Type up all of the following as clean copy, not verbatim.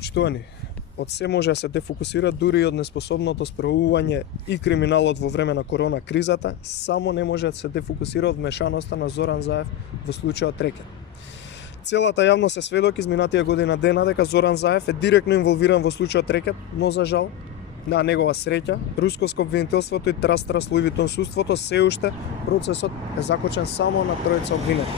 Почитувани, од се може да се дефокусира дури и од неспособното справување и криминалот во време на корона кризата, само не може да се дефокусира од вмешаноста на Зоран Заев во случајот Рекет. Целата јавност е сведок изминатија година дена дека Зоран Заев е директно инволвиран во случајот Рекет, но за жал, на негова среќа, рускоско обвинителството и Трастра Луи Витон судството се уште процесот е закочен само на тројца обвинети.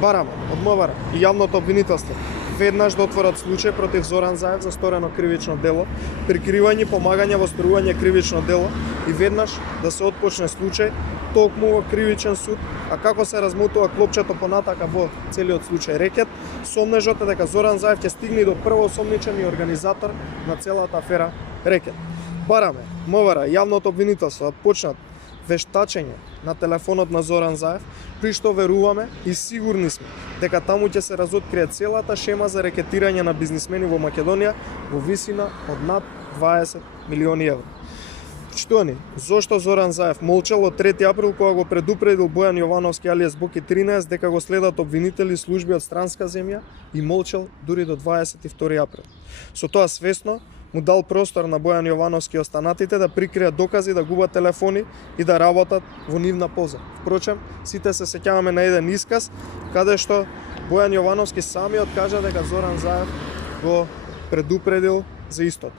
Бараме од МВР и јавното обвинителство веднаш да отворат случај против Зоран Заев за сторено кривично дело, прикривање, помагање во сторување кривично дело и веднаш да се отпочне случај токму во кривичен суд, а како се размотува клопчето понатака во целиот случај Рекет, сомнежот е дека Зоран Заев ќе стигне до првоосомничен и организатор на целата афера Рекет. Бараме МВР, јавното обвинителство да почнат вештачење на телефонот на Зоран Заев, при што веруваме и сигурни сме дека таму ќе се разоткрие целата шема за рекетирање на бизнисмени во Македонија во висина од над 20 милиони евра. Почитувани, зошто Зоран Заев молчал од 3 април кога го предупредил Бојан Јовановски алиес Боки 13 дека го следат обвинители служби од странска земја и молчал дури до 22 април. Со тоа свесно му дал простор на Бојан Јовановски и останатите да прикријат докази, да губат телефони и да работат во нивна полза. Впрочем, сите се сеќаваме на еден исказ каде што Бојан Јовановски самиот кажа дека Зоран Заев го предупредил за истото.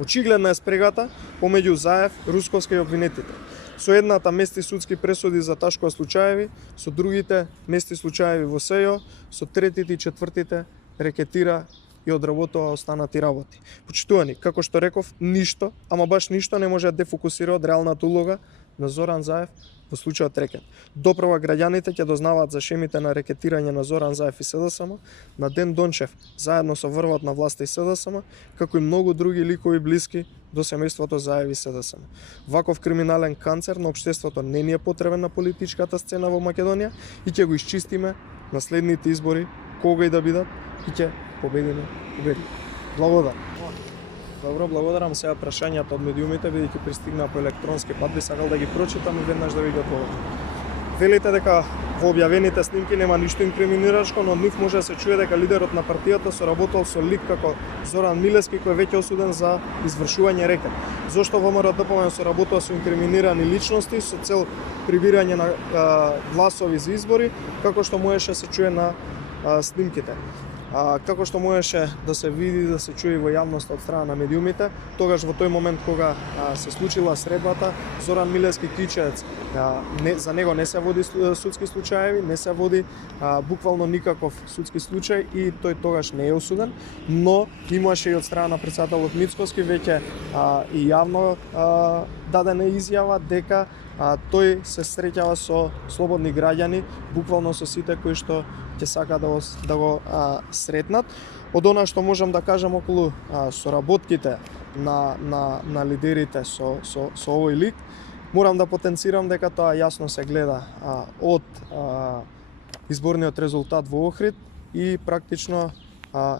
Очигледна е спрегата помеѓу Заев, Русковска и обвинетите. Со едната мести судски пресуди за ташко случаеви, со другите мести случаеви во СЈО, со третите и четвртите рекетира и одработува останати работи. Почитувани, како што реков, ништо, ама баш ништо не може да дефокусира од реалната улога на Зоран Заев во случајот Рекет. Допрва граѓаните ќе дознаваат за шемите на рекетирање на Зоран Заев и СДСМ, на Ден Дончев заедно со врвот на власта и СДСМ, како и многу други ликови блиски до семејството Заев и СДСМ. Ваков криминален канцер на општеството не ни е потребен на политичката сцена во Македонија и ќе го исчистиме на следните избори, кога и да бидат, и ќе победиме. Благодарам. Добро, благодарам. Сега прашањата од медиумите, бидејќи пристигнаа по електронски пат, би сакал да ги прочитам и веднаш да ви ги одговорам. Велите дека во објавените снимки нема ништо инкриминирачко, но од нив може да се чуе дека лидерот на партијата соработал со лик како Зоран Милевски, кој е веќе осуден за извршување рекет. Зошто ВМРО ДПМН соработува со инкриминирани личности со цел прибирање на гласови за избори, како што можеше се чуе на снимките. Како што можеше да се види, да се чуе во јавноста од страна на медиумите, тогаш во тој момент кога се случила средбата, Зоран Милевски Кичец, за него не се води судски случаеви, не се води буквално никаков судски случај и тој тогаш не е осуден, но имаше и од страна на претседателот Мицкоски веќе и јавно дадена изјава дека тој се среќава со слободни граѓани, буквално со сите кои што ќе сака да го сретнат. Од она што можам да кажам околу соработките на лидерите со овој лик, морам да потенцирам дека тоа јасно се гледа од изборниот резултат во Охрид и практично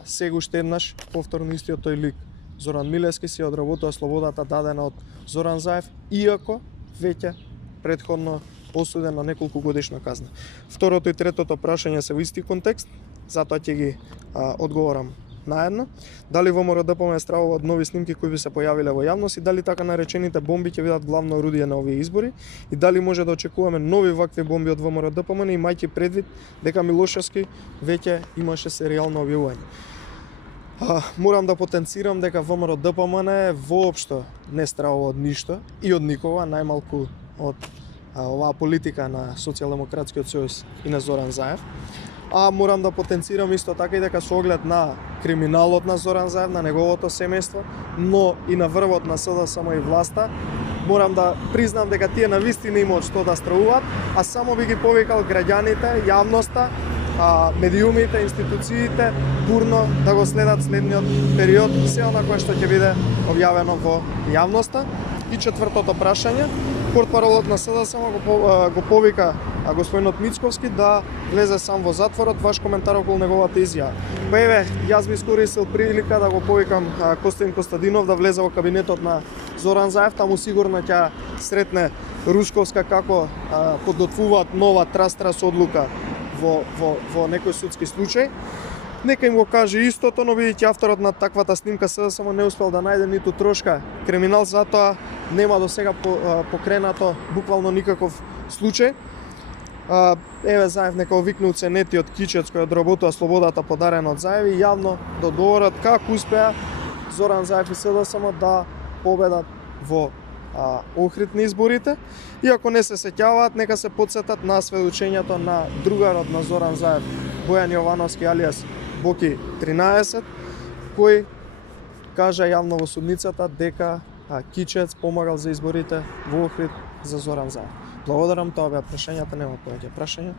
сега уште еднаш повторно истиот тој лик. Зоран Милевски си одработува слободата дадена од Зоран Заев, иако веќе претходно осуден на неколку годишна казна. Второто и третото прашање се во исти контекст, затоа ќе ги одговорам наедно. Дали ВМРО ДПМН стравува од нови снимки кои би се појавиле во јавност и дали така наречените бомби ќе бидат главно орудие на овие избори и дали може да очекуваме нови вакви бомби од ВМРО ДПМН, имајќи предвид дека Милошевски веќе имаше серијално објавување. Морам да потенцирам дека ВМРО ДПМН воопшто не стравува од ништо и од никога, најмалку од оваа политика на Социјалдемократскиот сојуз и на Зоран Заев. Морам да потенцирам исто така и дека со оглед на криминалот на Зоран Заев, на неговото семејство, но и на врвот на СДСМ и власта, морам да признам дека тие навистина имаат што да стравуваат, а само би ги повикал граѓаните, јавноста, медиумите, институциите бурно да го следат следниот период, се она кое што ќе биде објавено во јавноста. И четвртото прашање, портпаролот на СДСМ го повика господинот Мицковски да влезе сам во затворот. Ваш коментар околу неговата изјава. Еве, јас би искористил прилика да го повикам Костин Костадинов да влезе во кабинетот на Зоран Заев, таму сигурно ќе сретне Русковска како подготвуваат нова трастра со одлука во некој судски случај. нека им го каже истото, но бидејќи авторот на таквата снимка СДСМ не успел да најде ниту трошка криминал, затоа нема до сега покренато буквално никаков случај. Еве Заев нека овикне уценетиот кичец кој одработува слободата подарена од Заев и јавно да одговорат како успеа Зоран Заев и СДСМ да победат во Охрид на изборите. И ако не се сеќаваат, нека се потсетат на сведочењето на другарот на Зоран Заев, Бојан Јовановски алијас Боки 13, кој кажа јавно во судницата дека Кичец помагал за изборите во Охрид за Зоран Заев. Благодарам, тоа беа прашањата, нема повеќе прашања.